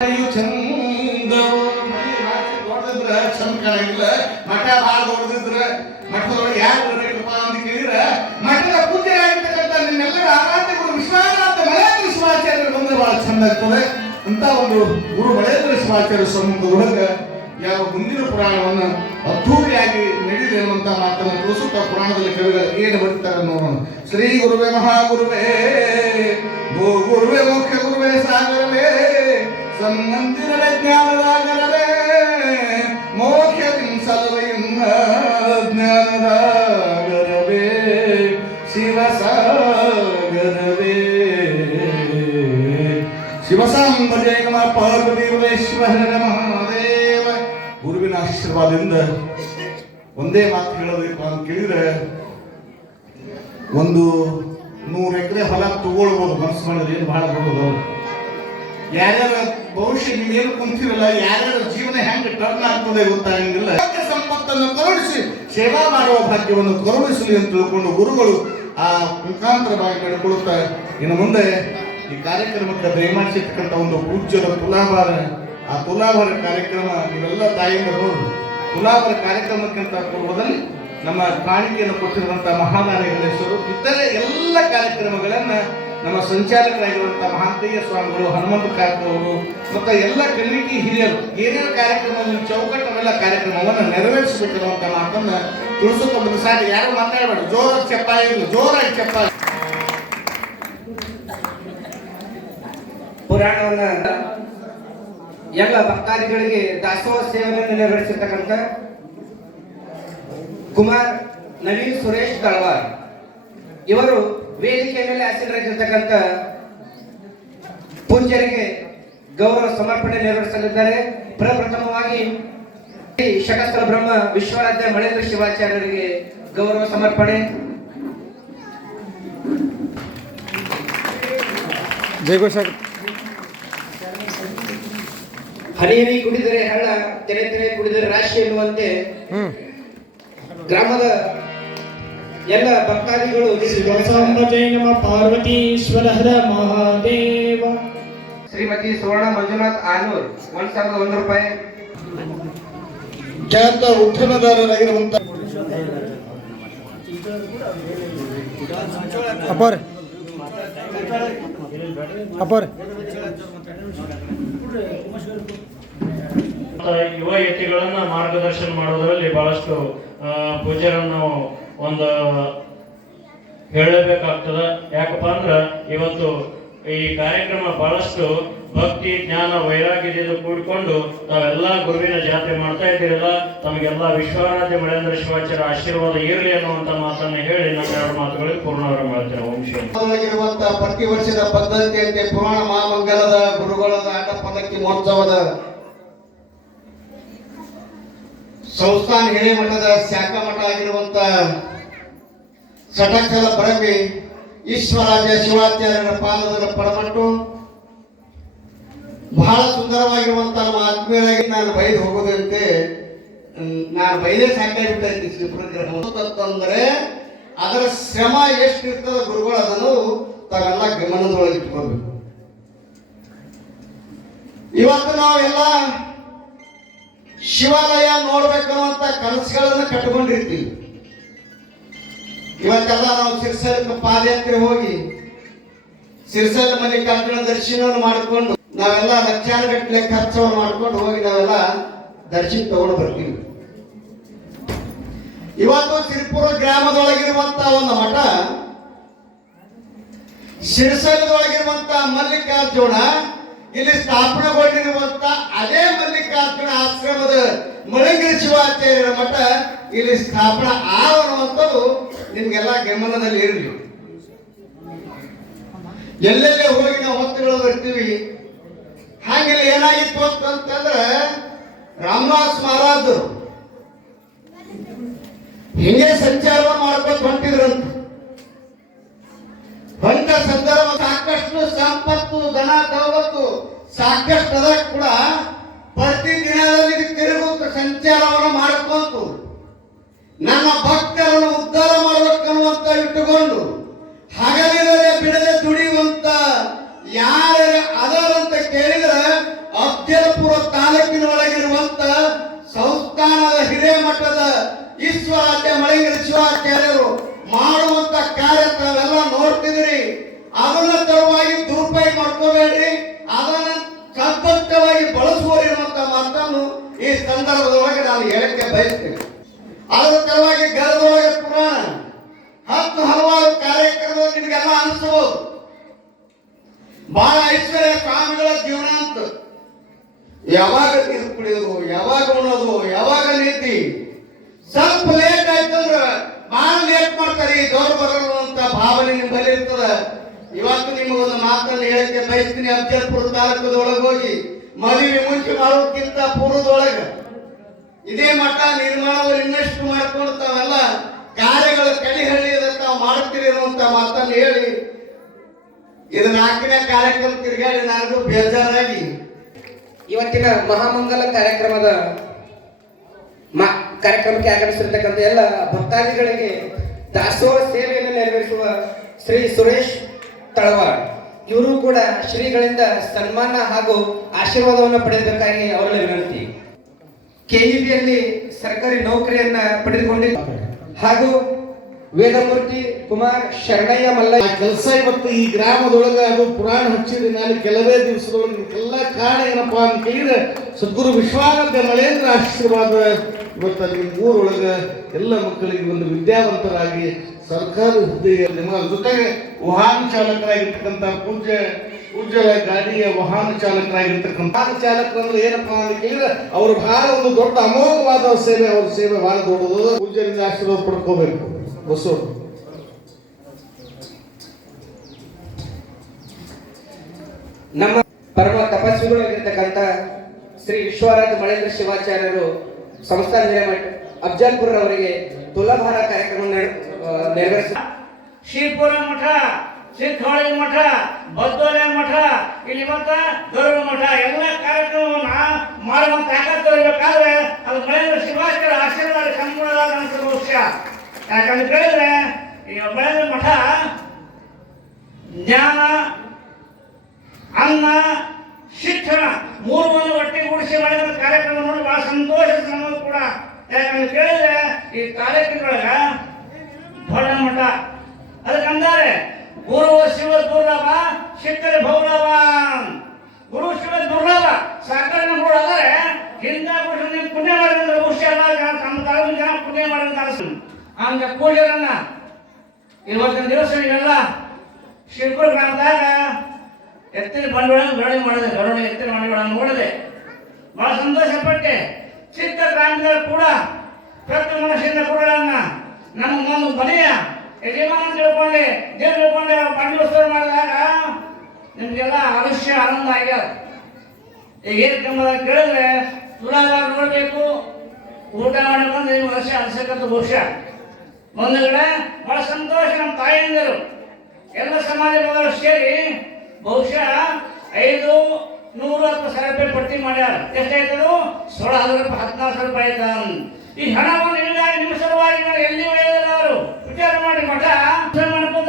ಚಂದ ದೊಡ್ಡದ್ರ ಚಂದ ಕಾಣಂಗಿಲ್ಲ. ಮಠ ಭಾಳ ದೊಡ್ಡದಿದ್ರ ಮಠದೊಳಗೆ ಯಾರು ಬರಬೇಕಪ್ಪ ಅಂತ ಕೇಳಿದ್ರೆ ಮಠದ ಪೂಜೆ ಆಗಿರ್ತಕ್ಕಂಥ ನಿಮ್ಮೆಲ್ಲರ ಆರಾಧ್ಯಗಳು ವಿಶ್ವನಾಥ ಮಳೇಂದ್ರ ಶಿವಾಚಾರ್ಯರು ಬಂದ್ರೆ ಬಹಳ ಚಂದ ಆಗ್ತದೆ ಅಂತ ಒಂದು ಗುರು ಮಳೇಂದ್ರ ಶಿವಾಚಾರ್ಯ ಸಮ್ಮುಖದೊಳಗೆ ಯಾವ ಮುಂದಿನ ಪುರಾಣವನ್ನ ಅದ್ಧೂರಿಯಾಗಿ ನಡೆಯಲಿ ಅನ್ನುವಂತ ಮಾತನ್ನು ತಿಳಿಸುತ್ತಾ ಪುರಾಣದಲ್ಲಿ ಕವಿಗಳು ಏನು ಬರೀತಾರೆ ನೋಡೋಣ. ಶ್ರೀ ಗುರುವೇ ಮಹಾಗುರುವೇ ಭೂ ಗುರುವೇ ಮುಖ್ಯ ಗುರುವೇ ಸಾಗರವೇ ಸನ್ನಂದಿರವೇ ಜ್ಞಾನದಾಗರವೇ ಮೋಕ್ಷದಿಂದ ಸಲವೆಯಿಂದ ಜ್ಞಾನದಾಗರವೇ ಶಿವಸಾಗರವೇ ಶಿವಸಾಂಬ ಜಯ ನಮ ಪಾರ್ವತಿ ಪರಮೇಶ್ವರ ಮಹಾದೇವ. ಗುರುವಿನ ಆಶೀರ್ವಾದದಿಂದ ಒಂದೇ ಮಾತು ಹೇಳಬೇಕು ಅಂತ ಕೇಳಿದ್ರೆ, ಒಂದು 100 ಎಕರೆ ಹೊಲ ತಗೊಳ್ಬೋದು ಮನಸ್ಸು ಮಾಡಿದ್ರೆ, ಏನು ಬಹಳ ದೊಡ್ಡದು. ಯಾರ್ಯಾರ ಭವಿಷ್ಯ ನೀವೇನು ಕುಂತಿರಲ್ಲ, ಯಾರ್ಯಾರ ಜೀವನ ಹೆಂಗೆ ಟರ್ನ್ ಆಗ್ತದೆ ಗೊತ್ತಾಗಂಗಿಲ್ಲ. ಸಂಪತ್ತನ್ನು ಕರುಣಿಸಿ ಸೇವಾ ಮಾಡುವ ಭಾಗ್ಯವನ್ನು ಕರುಣಿಸಲಿ ಅಂತ ತಿಳ್ಕೊಂಡು ಗುರುಗಳು ಆ ಮುಖಾಂತರವಾಗಿ ನಡ್ಕೊಳ್ಳುತ್ತಾ ಇನ್ನು ಮುಂದೆ ಈ ಕಾರ್ಯಕ್ರಮಕ್ಕೆ ದಯಮಾಡಿಸಿರ್ತಕ್ಕಂಥ ಒಂದು ಪೂಜ್ಯರ ತುಲಾಭಾರ, ಆ ತುಲಾಭಾರ ಕಾರ್ಯಕ್ರಮ ನೀವೆಲ್ಲ ತಾಯಿಯಿಂದ ನೋಡಿ. ತುಲಾಭಾರ ಕಾರ್ಯಕ್ರಮಕ್ಕಿಂತ ಪೂರ್ವದಲ್ಲಿ ನಮ್ಮ ಕಾಣಿಕೆಯನ್ನು ಕೊಟ್ಟಿರುವಂತಹ ಮಹಾದಾನ ಗಣೇಶರು ಇತರೆ ಎಲ್ಲ ಕಾರ್ಯಕ್ರಮಗಳನ್ನ ನಮ್ಮ ಸಂಚಾಲಕರಾಗಿರುವಂತಹ ಮಹಾಂತಯ್ಯ ಸ್ವಾಮಿಗಳು, ಹನುಮಂತ ಕಾಕವರು ಮತ್ತು ಎಲ್ಲ ಕಣ್ಣಿಕೆ ಹಿರಿಯರು ಏನೇನು ಕಾರ್ಯಕ್ರಮವನ್ನು ಚೌಕಟ್ಟವೆಲ್ಲ ಕಾರ್ಯಕ್ರಮವನ್ನು ನೆರವೇರಿಸಬೇಕಿರುವಂತ ಮಾತನ್ನ ತಿಳಿಸುತ್ತಾ ಸಾಕು. ಯಾರು ಮಾತಾಡಬೇಡ, ಜೋರಾಗಿ ಚಪ್ಪಾಳೆ, ಜೋರಾಗಿ ಚಪ್ಪಾಳೆ. ಪುರಾಣವನ್ನ ಎಲ್ಲ ಭಕ್ತಾದಿಗಳಿಗೆ ದಾಸೋಹ ಸೇವೆಯನ್ನು ನೆರವೇರಿಸಿರ್ತಕ್ಕಂಥ ಕುಮಾರ್ ನವೀನ್ ಸುರೇಶ್ ತಳವಾರ್ ಇವರು ವೇದಿಕೆ ಮೇಲೆ ಆಸೀನರಾಗಿರ್ತಕ್ಕಂಥ ಪೂಜ್ಯರಿಗೆ ಗೌರವ ಸಮರ್ಪಣೆ ನೆರವೇರಿಸಲಿದ್ದಾರೆ. ಪ್ರಪ್ರಥಮವಾಗಿ ಶಕಸ್ಥಲ ಬ್ರಹ್ಮ ವಿಶ್ವರಾಧ್ಯ ಮಳೇಂದ್ರ ಶಿವಾಚಾರ್ಯರಿಗೆ ಗೌರವ ಸಮರ್ಪಣೆ. ಹನಿ ಹನಿ ಕುಡಿದರೆ ಹಳ್ಳ, ತೆನೆ ತೆನೆ ಕುಡಿದರೆ ರಾಶಿ ಎನ್ನುವಂತೆ ಗ್ರಾಮದ ಎಲ್ಲ ಭಕ್ತಾದಿಗಳು ಜೈ ನಮ ಪಾರ್ವತೀಶ್ವರ ಹರ ಮಹಾದೇವ. ಶ್ರೀಮತಿ ಸುವರ್ಣ ಮಂಜುನಾಥ್ ಆನೂರ್ 1,001 ರೂಪಾಯಿ. ಖ್ಯಾತ ಉದ್ಯಮದಾರರಾಗಿರುವಂತ ಯುವ ಯತಿಗಳನ್ನ ಮಾರ್ಗದರ್ಶನ ಮಾಡೋದ್ರಲ್ಲಿ ಬಹಳಷ್ಟು ಪೂಜ್ಯರನ್ನು ಒಂದು ಹೇಳಬೇಕಾಗ್ತದ. ಯಾಕಪ್ಪ ಅಂದ್ರ ಇವತ್ತು ಈ ಕಾರ್ಯಕ್ರಮ ಬಹಳಷ್ಟು ಭಕ್ತಿ ಜ್ಞಾನ ವೈರಾಗ್ಯದಿಂದ ಕೂಡಿಕೊಂಡು ತಾವೆಲ್ಲ ಗುರುವಿನ ಜಾತ್ರೆ ಮಾಡ್ತಾ ಇದ್ದೀರಲ್ಲ, ತಮಗೆಲ್ಲ ವಿಶ್ವರಾಧ್ಯ ಮಳೇಂದ್ರ ಶಿವಾಚಾರ್ಯ ಆಶೀರ್ವಾದ ಇರಲಿ ಅನ್ನುವಂತ ಮಾತನ್ನ ಹೇಳಿ ನನ್ನ 2 ಮಾತುಗಳಿಗೆ ಪೂರ್ಣವರ ಮಾಡ್ತೇನೆ. ಓಂ ಶ್ರೀ. ಪ್ರತಿ ವರ್ಷದ ಪದ್ಧತಿಯಂತೆ ಪುರಾಣ ಮಹಾಮಂಗಲದ ಗುರುಗಳದ ಆಟ ಪಲ್ಲಕ್ಕಿ ಮಹೋತ್ಸವದ ಸಂಸ್ಥಾನ ಹಿರೇಮಠದ ಶಾಖಾ ಮಠ ಆಗಿರುವಂತ ಸಟಚಲ ಬರಮಿ ಈಶ್ವರಾಜ್ಯ ಶಿವಾಚಾರ್ಯರ ಪಾದದ ಪಡಮಟ್ಟು ಬಹಳ ಸುಂದರವಾಗಿರುವಂತ ನಮ್ಮ ಆತ್ಮೀಯರಾಗಿ ನಾನು ಬೈದು ಹೋಗೋದಂತೆ ನಾನು ಬೈದೇ ಸಾಕಾಗಿಬಿಟ್ಟೈತಿ. ಶ್ರೀಪುರಗ್ರಹಂತಂದ್ರೆ ಅದರ ಶ್ರಮ ಎಷ್ಟು ಇರ್ತದ ಗುರುಗಳು ಅದನ್ನು ತಾವೆಲ್ಲ ಗಮನದೊಳಗೆ ಇಟ್ಕೋಬೇಕು. ಇವತ್ತು ನಾವೆಲ್ಲ ಶಿವಾಲಯ ನೋಡ್ಬೇಕನ್ನುವಂತ ಕನಸುಗಳನ್ನ ಕಟ್ಟಿಕೊಂಡಿರ್ತೀವಿ. ಇವತ್ತೆಲ್ಲ ನಾವು ಸಿರ್ಸಲ್ ಪಾದಯಾತ್ರೆ ಹೋಗಿ ಸಿರ್ಸಲ್ ಮಲ್ಲಿಕಾರ್ಜುನ ದರ್ಶನವನ್ನು ಮಾಡಿಕೊಂಡು ನಾವೆಲ್ಲ ಲಕ್ಷಾನುಗಟ್ಟಲೆ ಖರ್ಚವನ್ನು ಮಾಡ್ಕೊಂಡು ಹೋಗಿ ನಾವೆಲ್ಲ ದರ್ಶನ ತಗೊಂಡು ಬರ್ತೀವಿ. ಇವತ್ತು ಸಿರಿಪುರ ಗ್ರಾಮದೊಳಗಿರುವಂತ ಒಂದು ಮಠ, ಸಿರ್ಸಲದೊಳಗಿರುವಂತ ಮಲ್ಲಿಕಾರ್ಜುನ ಇಲ್ಲಿ ಸ್ಥಾಪನೆಗೊಂಡಿರುವಂತ ಅದೇ ಮಲ್ಲಿಕಾರ್ಜುನ ಆಶ್ರಮದ ಮಳೇಂದ್ರ ಶಿವಾಚಾರ್ಯರ ಮಠ ಇಲ್ಲಿ ಸ್ಥಾಪನಾ ಅನ್ನುವಂಥದ್ದು ನಿಮ್ಗೆಲ್ಲ ಗಮನದಲ್ಲಿ ಇರಲಿ. ಎಲ್ಲೆಲ್ಲೇ ಹೋಗಿ ನಾವು ಹೊತ್ತುಗಳು ಬರ್ತೀವಿ. ಹಾಗೆಲ್ಲ ಏನಾಗಿತ್ತು ಅಂತಂದ್ರೆ ರಾಮದಾಸ್ ಮಹಾರಾಜರು ಹಿಂಗೆ ಸಂಚಾರವನ್ನು ಮಾಡ್ಕೊಂಡು ಹೊಂಟಿದ್ರಂತ. ಹೊಂಟ ಸಂದರ್ಭ ಸಾಕಷ್ಟು ಸಂಪತ್ತು ಧನ ದೌಲತ್ತು ಸಾಕಷ್ಟು ಅದ ಕೂಡ ಪ್ರತಿ ದಿನದಲ್ಲಿ ತಿರುಗುತ್ತ ಸಂಚಾರವನ್ನು ಮಾಡ್ಕೊಂತು ನನ್ನ ಭಕ್ತರನ್ನು ಉದ್ಧಾರ ಮಾಡಬೇಕನ್ನುವಂತ ಇಟ್ಟುಕೊಂಡು ಹಗಲಿರದೆ ಬಿಡದೆ ದುಡಿಯುವಂತ ಯಾರ ಅದರಂತ ಕೇಳಿದ್ರೆ ಸಂದರ್ಭದೊಳಗೆ ನಾನು ಹೇಳಕ್ಕೆ ಬಯಸ್ತೇನೆ. ಅದರ ಸಲುವಾಗಿ ಗರ್ಭದೊಳಗೆ ಪುರಾಣ ಹಲವಾರು ಕಾರ್ಯಕ್ರಮಗಳು ನಿಮಗೆಲ್ಲ ಅನಿಸಬಹುದು. ಬಹಳ ಐಶ್ವರ್ಯ ಸ್ವಾಮಿಗಳ ಜೀವನ ಅಂತ ಯಾವಾಗ ನೀರು ಕುಡಿಯೋದು, ಯಾವಾಗ ಉಣೋದು, ಯಾವಾಗ ನೀತಿ. ಸ್ವಲ್ಪ ಲೇಟ್ ಆಯ್ತಂದ್ರ ಬಹಳ ಲೇಟ್ ಮಾಡ್ತಾರೆ, ದೊಡ್ಡ ಬರಲು ಅಂತ ಭಾವನೆ ನಿಮ್ಮಲ್ಲಿ ಇರ್ತದ. ಇವತ್ತು ನಿಮಗೊಂದು ಮಾತನ್ನು ಹೇಳಕ್ಕೆ ಬಯಸ್ತೀನಿ. ಅಫಜಲ್ಪುರ ತಾಲೂಕದೊಳಗೆ ಹೋಗಿ ಮದುವೆ ಮುಂಚೆ ಮಾಡೋದಕ್ಕಿಂತ ಪೂರ್ವದೊಳಗೆ ಇದೇ ಮಠ ನಿರ್ಮಾಣವರು ಇನ್ನಷ್ಟು ಮಾಡ್ಕೊಂಡು ತಾವೆಲ್ಲ ಕಾರ್ಯಗಳು ಕಡಿಹಳ್ಳಿದ ತಾವು ಮಾಡ್ತೀರಿ ಅನ್ನುವಂತ ಮಾತನ್ನು ಹೇಳಿ ಇದು 4ನೇ ಕಾರ್ಯಕ್ರಮ ತಿರುಗಾಡಿ ನನಗೂ ಬೇಜಾರಾಗಿ ಇವತ್ತಿನ ಮಹಾಮಂಗಲ ಕಾರ್ಯಕ್ರಮಕ್ಕೆ ಆಗಮಿಸಿರ್ತಕ್ಕಂಥ ಎಲ್ಲ ಭಕ್ತಾದಿಗಳಿಗೆ ದಾಸೋಹ ಸೇವೆಯನ್ನು ನೆರವೇರಿಸುವ ಶ್ರೀ ಸುರೇಶ್ ತಳವಾಡ್ ಇವರು ಕೂಡ ಶ್ರೀಗಳಿಂದ ಸನ್ಮಾನ ಹಾಗೂ ಆಶೀರ್ವಾದವನ್ನು ಪಡೆಯಬೇಕಾಗಿ ಅವರಲ್ಲಿ ವಿನಂತಿ. ಕೆಇಬಿಯಲ್ಲಿ ಸರ್ಕಾರಿ ನೌಕರಿಯನ್ನ ಪಡೆದುಕೊಂಡಿದ್ದ ಹಾಗೂ ವೇದಮೂರ್ತಿ ಕುಮಾರ್ ಶರಣಯ್ಯ ಮಲ್ಲಯ್ಯ ಕೆಲಸ ಇವತ್ತು ಈ ಗ್ರಾಮದೊಳಗೆ ಅದು ಪುರಾಣ ಹಚ್ಚಿದ ನಾನು ಕೆಲವೇ ದಿವಸದೊಳಗೆ ಎಲ್ಲ ಕಾರಣ ಏನಪ್ಪಾ ಅಂತ ಕೇಳಿದ್ರೆ ಸದ್ಗುರು ವಿಶ್ವಾನಂದ ಮಳೇಂದ್ರ ಆಶೀರ್ವಾದ ಇವತ್ತು ಅಲ್ಲಿ ಊರೊಳಗೆ ಎಲ್ಲ ಮಕ್ಕಳಿಗೆ ಒಂದು ವಿದ್ಯಾವಂತರಾಗಿ ಸರ್ಕಾರ ಹುದ್ದೆಯ ನಿಮ್ಮ ಜೊತೆಗೆ ವಾಹನ ಚಾಲಕರಾಗಿರ್ತಕ್ಕಂಥ ಪೂಜ್ಯ ಗಾಡಿಯ ವಾಹನ ಚಾಲಕರಾಗಿರ್ತಕ್ಕಂಥ ಚಾಲಕರು ಅಂದ್ರೆ ಏನಪ್ಪಾ ಅಂತ ಕೇಳಿದ್ರೆ ಅವರು ಬಹಳ ಒಂದು ದೊಡ್ಡ ಅಮೋಘವಾದ ಸೇವೆ, ಅವ್ರ ಸೇವೆ ಬಹಳ ದೊಡ್ಡದು. ಪೂಜ್ಯರಿಂದ ಆಶೀರ್ವಾದ ಪಡ್ಕೋಬೇಕು. ಬಸವರು ನಮ್ಮ ಪರಮ ತಪಸ್ವಿಗಳಾಗಿರ್ತಕ್ಕಂಥ ಶ್ರೀ ವಿಶ್ವರಾಜ ಮಳೇಂದ್ರ ಶಿವಾಚಾರ್ಯರು ಸಂಸ್ಥಾನ ನಿರ್ಮಾಣ ಅಫಜಲ್ಪುರ ಅವರಿಗೆ ತುಲಾಭಾರ ಕಾರ್ಯಕ್ರಮ ನೆರವೇರಿಸ ಶ್ರೀಪುರ ಮಠ, ಸಿದ್ಧೋಳಿ ಮಠ, ಬದ್ದೋಲೆ ಮಠ, ಇಲ್ಲಿ ಮತ್ತ ಗರುಡ ಮಠ ಎಲ್ಲ ಕಾರ್ಯಕ್ರಮವನ್ನ ಮಾಡುವಂತ ತಾಕತ್ತು ಇರಬೇಕಾದ್ರೆ ಅದು ಮಳೇಂದ್ರ ಶಿವಾಚಾರ್ಯ ಆಶೀರ್ವಾದ ಸಂಪೂರ್ಣ ಅನಿಸುವ ವಿಷಯ. ಯಾಕಂತ ಕೇಳಿದ್ರೆ ಈ ಮಳೇಂದ್ರ ಮಠ ಜ್ಞಾನ, ಅನ್ನ, ಶಿಕ್ಷಣ ಮೂರನ್ನು ಒಟ್ಟಿಗೂಡಿಸಿ ಮಾಡಿದ ಕಾರ್ಯಕ್ರಮ ನೋಡಿ ಬಹಳ ಸಂತೋಷ ನಮಗೂ ಕೂಡ. ಯಾಕಂತ ಕೇಳಿದ್ರೆ ಈ ಕಾರ್ಯಕ್ರಮದೊಳಗ ದೊಡ್ಡ ಮಠ ಅದಕ್ಕಂದರೆ ಗುರು ಶಿವ ದುರ್ಲಭ, ಶಿಕ್ಷಣ ಭೌರವ. ಗುರು ಶಿವ ದುರ್ಲಭ ಸಾಕರೆ ನಮ್ಗಳು ಆದರೆ ಹಿಂದ ಪುಣ್ಯ ಮಾಡಿದ ವಿಷಯ ಅಲ್ಲ, ತಮ್ಮ ತಾಲೂಕಿನ ಜನ ಪುಣ್ಯ ಮಾಡಿದ ಅನಿಸ್ತು. ಆಮೇಲೆ ಪೂಜೆರನ್ನ ಇವತ್ತಿನ ದಿವಸ ಇವೆಲ್ಲ ಶಿವಪುರ ಗ್ರಾಮದಾಗ ಎತ್ತಿನ ಬಂಡವಾಳ ಬೆಳವಣಿಗೆ ಮಾಡಿದೆ, ಬೆಳವಣಿಗೆ ಎತ್ತಿನ ಬಂಡವಾಳವನ್ನು ನೋಡಿದೆ, ಬಹಳ ಸಂತೋಷ ಪಟ್ಟೆ. ಚಿಕ್ಕ ಗ್ರಾಮದಲ್ಲಿ ಕೂಡ ಪ್ರತಿ ಮನಸ್ಸಿಂದ ಕೂಡ ನಮ್ಮ ಒಂದು ಮನೆಯ ಯಜಮಾನ ತಿಳ್ಕೊಂಡೆ ದೇವ್ರು ತಿಳ್ಕೊಂಡೆ ಬಂಡೋತ್ಸವ ಮಾಡಿದಾಗ ನಿಮಗೆಲ್ಲ ಅವಶ್ಯ ಆನಂದ ಆಗ್ಯಾದ. ಈಗ ಏನ್ಕಂಬ ಕೇಳಿದ್ರೆ ತುಲಾಭಾರ ನೋಡಬೇಕು, ಊಟ ಮಾಡಬೇಕಂದ್ರೆ ನಿಮ್ಗೆ ವರ್ಷ ಅನಿಸಕ್ಕಂಥ ಬಹುಶಃ ಮುಂದುಗಡೆ ಬಹಳ ಸಂತೋಷ. ನಮ್ಮ ತಾಯಿಯಂದರು ಎಲ್ಲ ಸಮಾಜದವರು ಸೇರಿ ಬಹುಶಃ 500 ರೂಪಾಯಿ ಪಟ್ಟಿ ಮಾಡ್ಯಾರ. ಎಷ್ಟಾಯ್ತದು? 16,000 ರೂಪಾಯಿ, 14,000 ರೂಪಾಯಿ ಆಯ್ತ. ಈ ಹಣವನ್ನು ನಿಮ್ಮ ಸಲುವಾಗಿ ಎಲ್ಲಿ ಒಳ್ಳೆಯವರು ವಿಚಾರ ಮಾಡಿ ಮಠ